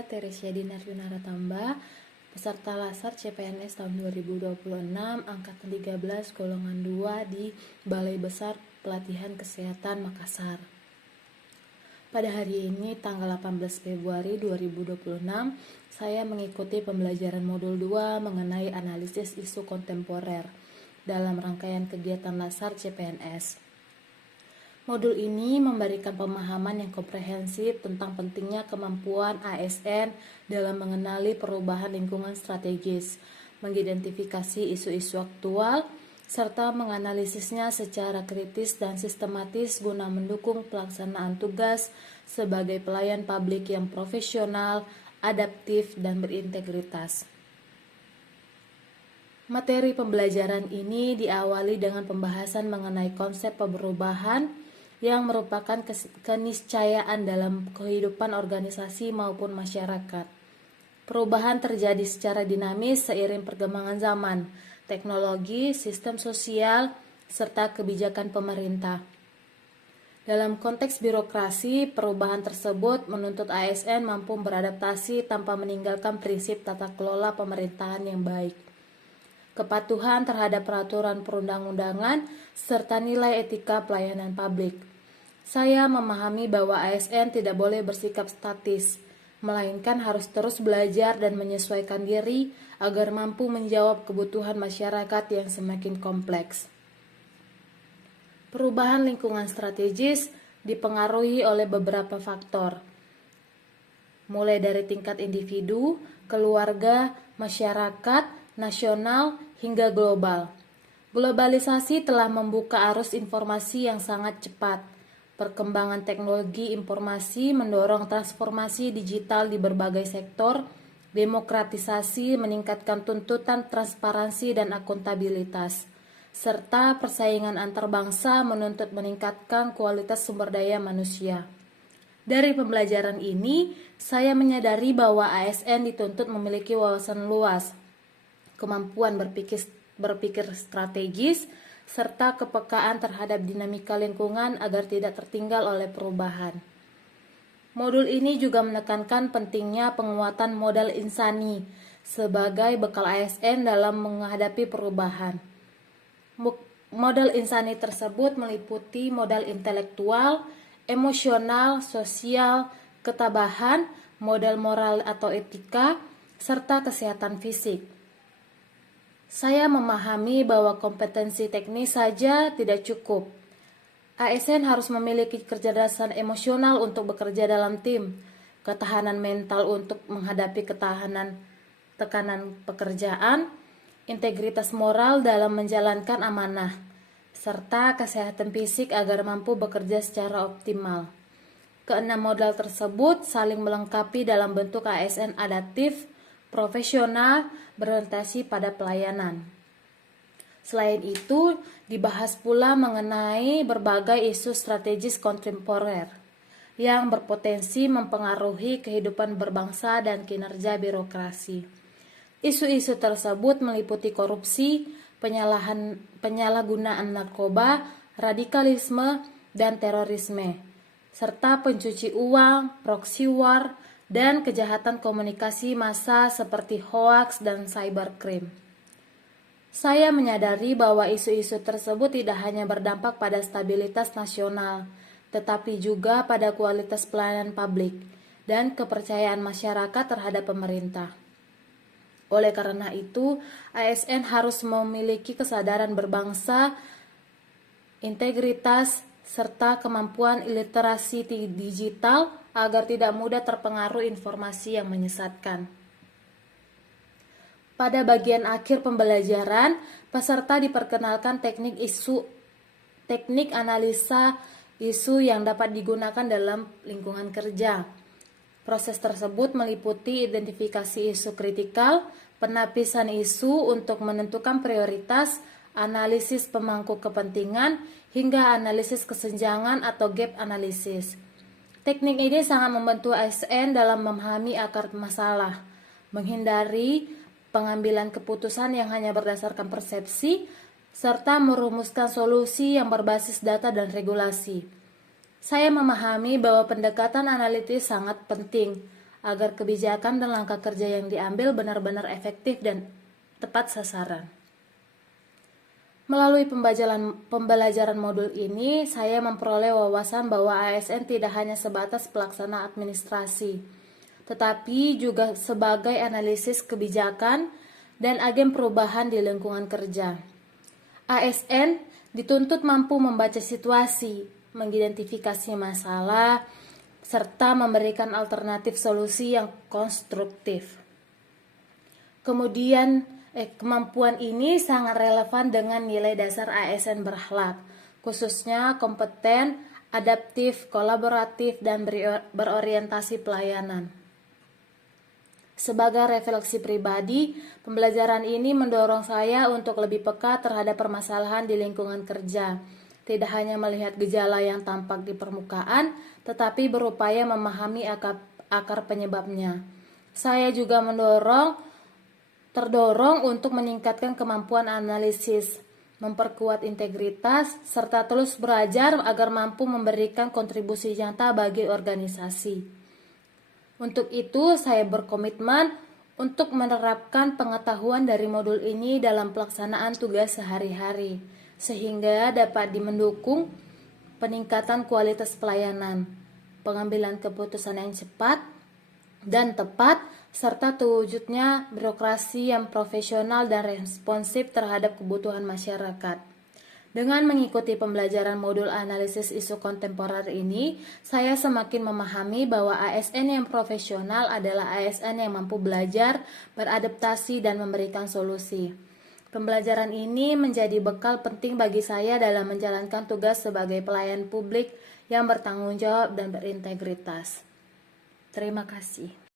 saya Teresia Dinar Yunaratamba, peserta Lasar CPNS tahun 2026, angkatan 13, golongan 2 di Balai Besar Pelatihan Kesehatan Makassar. Pada hari ini, tanggal 18 Februari 2026, saya mengikuti pembelajaran modul 2 mengenai analisis isu kontemporer dalam rangkaian kegiatan Lasar CPNS. Modul ini memberikan pemahaman yang komprehensif tentang pentingnya kemampuan ASN dalam mengenali perubahan lingkungan strategis, mengidentifikasi isu-isu aktual, serta menganalisisnya secara kritis dan sistematis guna mendukung pelaksanaan tugas sebagai pelayan publik yang profesional, adaptif, dan berintegritas. Materi pembelajaran ini diawali dengan pembahasan mengenai konsep perubahan yang merupakan keniscayaan dalam kehidupan organisasi maupun masyarakat. Perubahan terjadi secara dinamis seiring perkembangan zaman, teknologi, sistem sosial, serta kebijakan pemerintah. Dalam konteks birokrasi, perubahan tersebut menuntut ASN mampu beradaptasi tanpa meninggalkan prinsip tata kelola pemerintahan yang baik, kepatuhan terhadap peraturan perundang-undangan, serta nilai etika pelayanan publik. Saya memahami bahwa ASN tidak boleh bersikap statis, melainkan harus terus belajar dan menyesuaikan diri agar mampu menjawab kebutuhan masyarakat yang semakin kompleks. Perubahan lingkungan strategis dipengaruhi oleh beberapa faktor, mulai dari tingkat individu, keluarga, masyarakat, nasional, hingga global. Globalisasi telah membuka arus informasi yang sangat cepat. Perkembangan teknologi informasi mendorong transformasi digital di berbagai sektor. Demokratisasi meningkatkan tuntutan transparansi dan akuntabilitas, serta persaingan antar bangsa menuntut meningkatkan kualitas sumber daya manusia. Dari pembelajaran ini, saya menyadari bahwa ASN dituntut memiliki wawasan luas, kemampuan berpikir strategis, serta kepekaan terhadap dinamika lingkungan agar tidak tertinggal oleh perubahan. Modul ini juga menekankan pentingnya penguatan modal insani sebagai bekal ASN dalam menghadapi perubahan. Modal insani tersebut meliputi modal intelektual, emosional, sosial, ketabahan, modal moral atau etika, serta kesehatan fisik. Saya memahami bahwa kompetensi teknis saja tidak cukup. ASN harus memiliki kecerdasan emosional untuk bekerja dalam tim, ketahanan mental untuk menghadapi tekanan pekerjaan, integritas moral dalam menjalankan amanah, serta kesehatan fisik agar mampu bekerja secara optimal. Keenam modal tersebut saling melengkapi dalam bentuk ASN adaptif, profesional, berorientasi pada pelayanan. Selain itu, dibahas pula mengenai berbagai isu strategis kontemporer yang berpotensi mempengaruhi kehidupan berbangsa dan kinerja birokrasi. Isu-isu tersebut meliputi korupsi, penyalahgunaan narkoba, radikalisme, dan terorisme, serta pencuci uang, proxy war, dan kejahatan komunikasi massa seperti hoaks dan cybercrime. Saya menyadari bahwa isu-isu tersebut tidak hanya berdampak pada stabilitas nasional, tetapi juga pada kualitas pelayanan publik dan kepercayaan masyarakat terhadap pemerintah. Oleh karena itu, ASN harus memiliki kesadaran berbangsa, integritas, serta kemampuan literasi digital agar tidak mudah terpengaruh informasi yang menyesatkan. Pada bagian akhir pembelajaran, peserta diperkenalkan teknik analisa isu yang dapat digunakan dalam lingkungan kerja. Proses tersebut meliputi identifikasi isu kritikal, penapisan isu untuk menentukan prioritas, analisis pemangku kepentingan, hingga analisis kesenjangan atau gap analisis. Teknik ini sangat membantu ASN dalam memahami akar masalah, menghindari pengambilan keputusan yang hanya berdasarkan persepsi, serta merumuskan solusi yang berbasis data dan regulasi. Saya memahami bahwa pendekatan analitis sangat penting agar kebijakan dan langkah kerja yang diambil benar-benar efektif dan tepat sasaran. Melalui pembelajaran modul ini, saya memperoleh wawasan bahwa ASN tidak hanya sebatas pelaksana administrasi, tetapi juga sebagai analisis kebijakan dan agen perubahan di lingkungan kerja. ASN dituntut mampu membaca situasi, mengidentifikasi masalah, serta memberikan alternatif solusi yang konstruktif. Kemudian, kemampuan ini sangat relevan dengan nilai dasar ASN berakhlak, khususnya kompeten, adaptif, kolaboratif, dan berorientasi pelayanan. Sebagai refleksi pribadi, pembelajaran ini mendorong saya untuk lebih peka terhadap permasalahan di lingkungan kerja. Tidak hanya melihat gejala yang tampak di permukaan, tetapi berupaya memahami akar penyebabnya. Saya juga terdorong untuk meningkatkan kemampuan analisis, memperkuat integritas, serta terus belajar agar mampu memberikan kontribusi nyata bagi organisasi. Untuk itu, saya berkomitmen untuk menerapkan pengetahuan dari modul ini dalam pelaksanaan tugas sehari-hari, sehingga dapat mendukung peningkatan kualitas pelayanan, pengambilan keputusan yang cepat dan tepat, serta terwujudnya birokrasi yang profesional dan responsif terhadap kebutuhan masyarakat. Dengan mengikuti pembelajaran modul analisis isu kontemporer ini, saya semakin memahami bahwa ASN yang profesional adalah ASN yang mampu belajar, beradaptasi, dan memberikan solusi. Pembelajaran ini menjadi bekal penting bagi saya dalam menjalankan tugas sebagai pelayan publik yang bertanggung jawab dan berintegritas. Terima kasih.